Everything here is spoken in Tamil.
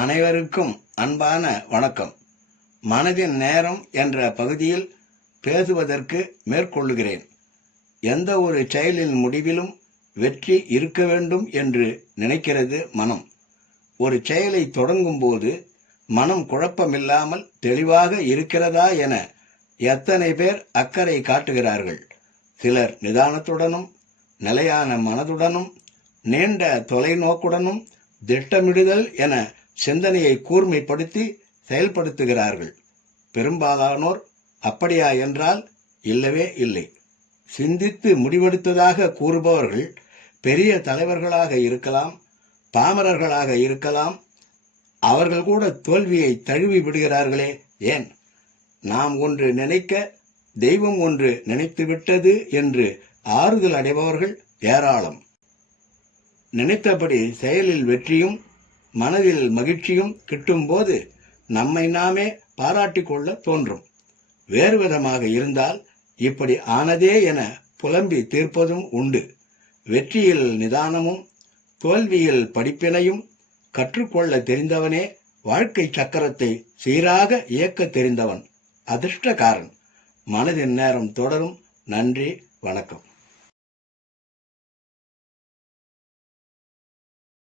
அனைவருக்கும் அன்பான வணக்கம். மனதின் நேரம் என்ற பகுதியில் பேசுவதற்கு மேற்கொள்ளுகிறேன். எந்த ஒரு செயலின் முடிவிலும் வெற்றி இருக்க வேண்டும் என்று நினைக்கிறது மனம். ஒரு செயலை தொடங்கும் போது மனம் குழப்பமில்லாமல் தெளிவாக இருக்கிறதா என எத்தனை பேர் அக்கறை காட்டுகிறார்கள். சிலர் நிதானத்துடனும் நிலையான மனதுடனும் நீண்ட தொலைநோக்குடனும் திட்டமிடுதல் என சிந்தனையை கூர்மைப்படுத்தி செயல்படுத்துகிறார்கள். பெரும்பாலானோர் அப்படியா என்றால் இல்லவே இல்லை. சிந்தித்து முடிவெடுத்ததாக கூறுபவர்கள் பெரிய தலைவர்களாக இருக்கலாம், பாமரர்களாக இருக்கலாம். அவர்கள் கூட தோல்வியை தழுவி விடுகிறார்களே ஏன்? நாம் ஒன்று நினைக்க தெய்வம் ஒன்று நினைத்துவிட்டது என்று ஆறுதல் அடைபவர்கள் ஏராளம். நினைத்தபடி செயலில் வெற்றியும் மனதில் மகிழ்ச்சியும் கிட்டும்போது நம்மை நாமே பாராட்டி கொள்ள தோன்றும். வேறு விதமாக இருந்தால் இப்படி ஆனதே என புலம்பி தீர்ப்பதும் உண்டு. வெற்றியில் நிதானமும் தோல்வியில் படிப்பினையும் கற்றுக்கொள்ள தெரிந்தவனே வாழ்க்கை சக்கரத்தை சீராக இயக்க தெரிந்தவன் அதிர்ஷ்டக்காரன். மனதின் நேரம் தொடரும். நன்றி, வணக்கம்.